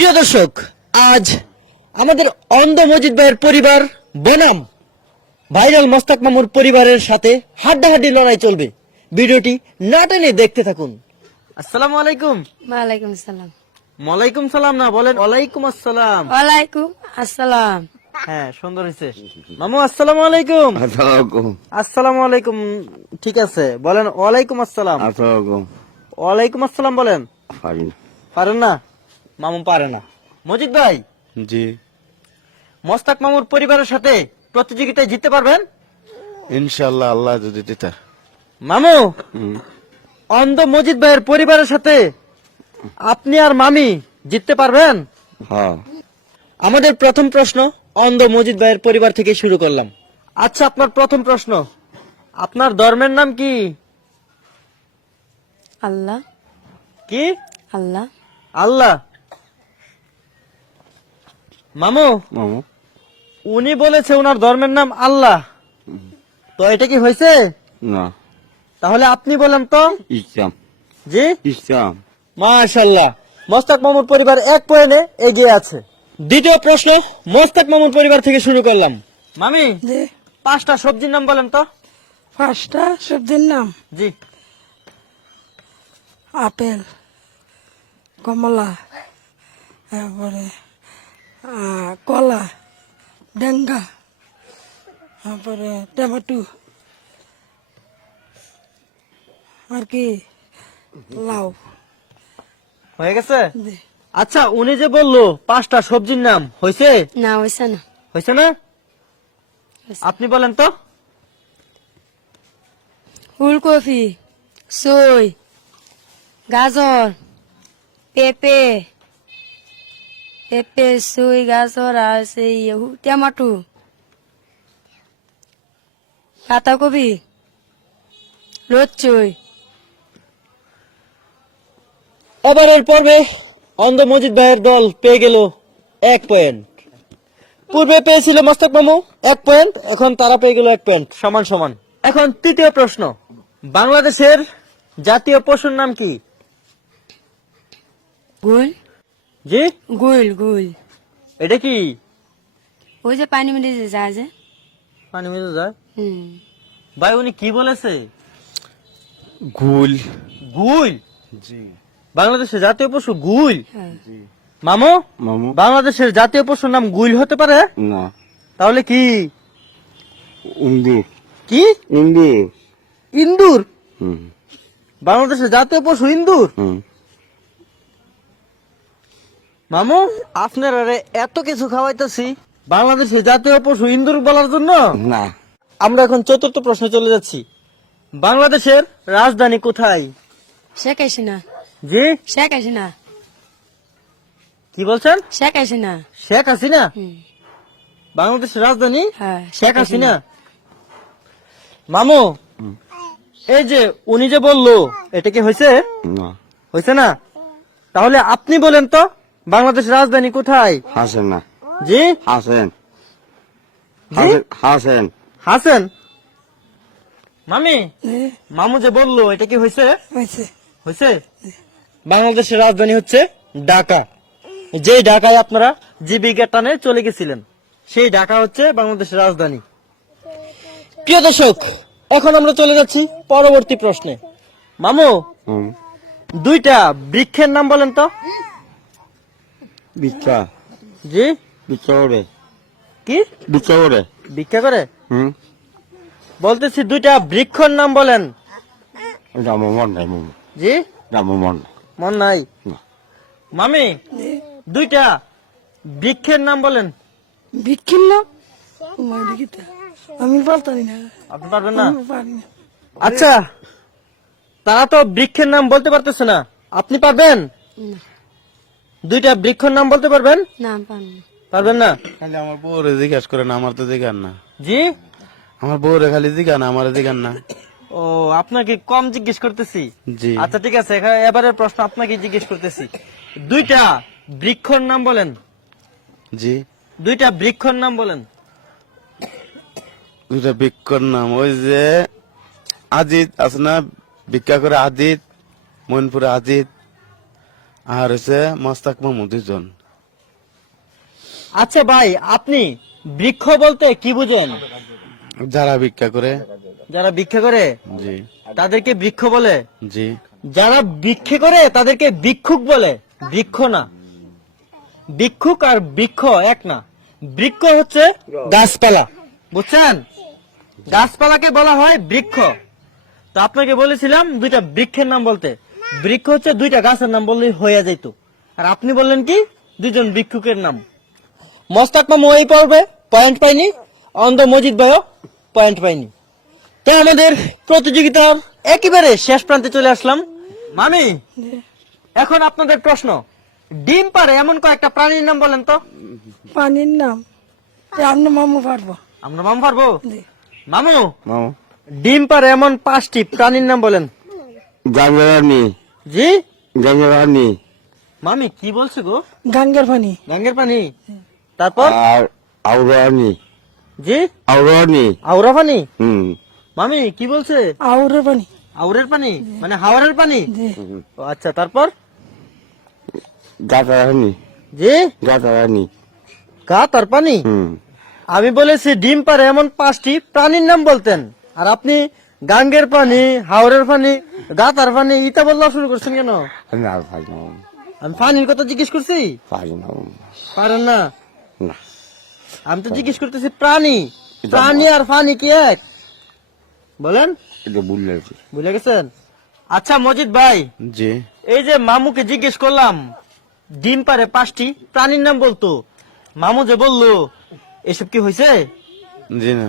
প্রিয় দর্শক, আজ আমাদের অন্ধ মজিদ ভাইয়ের পরিবার বনাম ভাইরাল মোস্তাক মামুর পরিবারের সাথে হাড্ডাহাড্ডি লড়াই চলবে। ভিডিওটি না টেনে দেখতে থাকুন। আসসালামু আলাইকুম। ওয়ালাইকুম আসসালাম। ওয়ালাইকুম সালাম না, বলেন ওয়ালাইকুম আসসালাম। ওয়ালাইকুম আসসালাম। হ্যাঁ, সুন্দর হয়েছে। মামু আসসালামু আলাইকুম। আসসালামু আলাইকুম। ঠিক আছে, বলেন ওয়ালাইকুম আসসালাম। ওয়ালাইকুম আসসালাম বলেন। পারেন না? মামু পারে না। মজিদ ভাই, জি মোস্তাক মামুর পরিবারের সাথে প্রতিযোগিতায় জিততে পারবেন? ইনশাল্লাহ, আল্লাহ যদি দিতা। মামু, অন্ধ মজিদ ভাইয়ের পরিবারের সাথে আপনি আর মামি জিততে পারবেন? হ্যাঁ, আমাদের প্রথম প্রশ্ন অন্ধ মজিদ ভাইয়ের পরিবার থেকে শুরু করলাম। আচ্ছা, আপনার প্রথম প্রশ্ন, আপনার ধর্মের নাম কি? আল্লাহ। কি? আল্লাহ। আল্লাহ। মামু, মামু উনি বলেছে ওনার ধর্মের নাম আল্লাহ, তো এটা কি হয়েছে? না, তাহলে আপনি বলেন তো। ইসলাম। জি, ইসলাম। মাশাআল্লাহ, মোস্তাক মামুর পরিবার 1 পয়েন্টে এগিয়ে আছে। দ্বিতীয় প্রশ্ন মোস্তাক মামুর পরিবার থেকে শুরু করলাম। মামি, 5টা সবজির নাম বলেন তো। 5টা সবজির নাম: জি। আপেল, কমলা, তারপরে কলা, ডেঙ্গা, তারপরে টমেটো, আর কি লাউ। হয়ে গেছে? জি। আচ্ছা, উনি যে বললো 5টা সবজির নাম, হয়েছে? না হয়েছে না। হয়েছে না? আপনি বলেন তো। ফুলকপি, সই, গাজর, পেঁপে, সই, গাজর আর সেই টমেটো, পাতাকপি, লচ্চই। এবারের পর্বে অন্ধ মজিদ ভাইয়ের দল পেয়ে গেল 1 পয়েন্ট। পূর্বে পেয়েছিল মোস্তাক মামু 1 পয়েন্ট, এখন তারা পেয়ে গেল 1 পয়েন্ট, সমান সমান। এখন তৃতীয় প্রশ্ন, বাংলাদেশের জাতীয় পশুর নাম কি? গুল। জি, গুল গুল। এটা কি? ওই যে পানি মিলে যে যায় যে। পানি মিলে যায়। হুম। ভাই, উনি কি বলেছে? গুল। গুল? জি বাংলাদেশের জাতীয় পশু গুল? হ্যাঁ। মামু, মামু বাংলাদেশের জাতীয় পশুর নাম গুল হতে পারে? না, তাহলে কি? ইন্দুর। কি? ইন্দুর। ইন্দুর? হুম বাংলাদেশের জাতীয় পশু ইন্দুর? হুম মামু, আপনার আরে এত কিছু খাওয়াইতেছি, বাংলাদেশের জাতীয় পশু ইন্দুর বলার জন্য? না, আমরা এখন চতুর্থ প্রশ্নে চলে যাচ্ছি। বাংলাদেশের রাজধানী কোথায়? শেখ হাসিনা। জি, শেখ হাসিনা। কি বলছেন? শেখ হাসিনা। শেখ হাসিনা? হুম। বাংলাদেশের রাজধানী হ্যাঁ, শেখ হাসিনা। মামু, এই যে উনি যে বললো, এটা কি হয়েছে? না, হয়েছে না? তাহলে আপনি বলেন তো, বাংলাদেশের রাজধানী কোথায়? হাসেন না, জি, হাসেন। জি? হাসেন। হাসেন। মামি, এ, মামু যে বললো, এটা কি হয়েছে? হয়েছে। হয়েছে? বাংলাদেশের রাজধানী হচ্ছে ঢাকা। যে ঢাকায় আপনারা জীবিকা টানে চলে গেছিলেন, সেই ঢাকা হচ্ছে বাংলাদেশের রাজধানী। প্রিয় দর্শক, এখন আমরা চলে যাচ্ছি পরবর্তী প্রশ্নে। মামু, হুম 2টা বৃক্ষের নাম বলেন তো। বিচ্ছা। জি, বিচ্ছা করে। কি? বিচ্ছা করে। ভিক্ষা করে? হুম বলতেছি 2টা বৃক্ষের নাম বলেন। রামু মন নাই, মামু জি, রামু মন। মন নাই। না। মামি, 2টা বৃক্ষের নাম বলেন। বিচ্ছিন্ন দিকিটা আমি পারতাম না। আপনি পারবেন না? আমি পারি না। আচ্ছা, তারা তো বৃক্ষের নাম বলতে পারতেছে না, আপনি পারবেন? না। 2টা বৃক্ষের নাম বলতে পারবেন? না পারবো না। পারবেন না? খালি আমার বউরে জিজ্ঞাস করেন, আমার তো জিজ্ঞান না। জি, আমার বউরে খালি জিজ্ঞান, আমার জিজ্ঞান না। ও, আপনাকে কম জিজ্ঞেস করতেছি। জি। আচ্ছা, ঠিক আছে, এবারের প্রশ্ন আপনাকে জিজ্ঞেস করতেছি। 2টা বৃক্ষর নাম বলেন। জি, 2টা বৃক্ষর নাম বলেন। দুটা ভিক্ষর নাম ওই যে আজিত আছে না, ভিক্ষা করে আজিত, মইনপুরে আজিত, আর হচ্ছে মোস্তাক মামু, 2জন। আচ্ছা ভাই, আপনি বৃক্ষ বলতে কি বুঝেন? যারা ভিক্ষা করে। যারা ভিক্ষা করে জি তাদেরকে বৃক্ষ বলে, জি যারা ভিক্ষে করে তাদেরকে ভিক্ষুক বলে। বৃক্ষ না, ভিক্ষুক আর বৃক্ষ এক না। বৃক্ষ হচ্ছে গাছপালা, বুঝছেন? গাছপালাকে বলা হয় বৃক্ষ। তো আপনাকে বলেছিলাম দুইটা বৃক্ষের নাম বলতে। বৃক্ষ হচ্ছে দুইটা গাছের নাম বললেই হয়ে যেত, আর আপনি বললেন কি দুইজন ভিক্ষুকের নাম। মোস্তাক মামু এই পর্বে পয়েন্ট পাইনি, অন্ধ মজিদ ভাইও পয়েন্ট পাইনি। তো আমাদের প্রতিযোগিতার একেবারে শেষ প্রান্তে চলে আসলাম। মামি, এখন আপনাদের প্রশ্ন, ডিম পারে এমন কয়েকটা প্রাণীর নাম বলেন তো। পানির নাম আপনার মামু পারবো। আমরা মামু পারবো? জি। মামু, মামু ডিম পারে এমন 5টি প্রাণীর নাম বলেন। গাঙ্গেরানি জি? গাঙ্গেরানি মামি কি বলছে গো? গাঙ্গের পানি। গাঙ্গের পানি, তারপর আর আউরানি জি আউরানি আউরা পানি। হুম মামি কি বলছে? আউরের পানি। আউরের পানি মানে হাওরের পানি। জি। ও আচ্ছা, তারপর গাতারানি জি গাতারানি গাতার পানি। হুম আমি বলেছি ডিম পারে এমন 5টি প্রাণীর নাম বলতেন, আর আপনি গাঙ্গের পানি, হাওরের পানি, গাতার পানি ইটা বললা শুরু করছেন কেন? না পারি না আমি পানির কথা জিজ্ঞেস করছি, পারি না পারেন না। না আমি তো জিজ্ঞেস করতেছি প্রাণী। প্রাণী আর পানি কি এক? বলেন, এটা ভুলে বুঝে গেছেন? আচ্ছা মজিদ ভাই, জি এই যে মামুকে জিজ্ঞেস করলাম ডিম পারে 5টি প্রাণীর নাম বলতো, মামু যে বললো এসব কি হয়েছে? জি না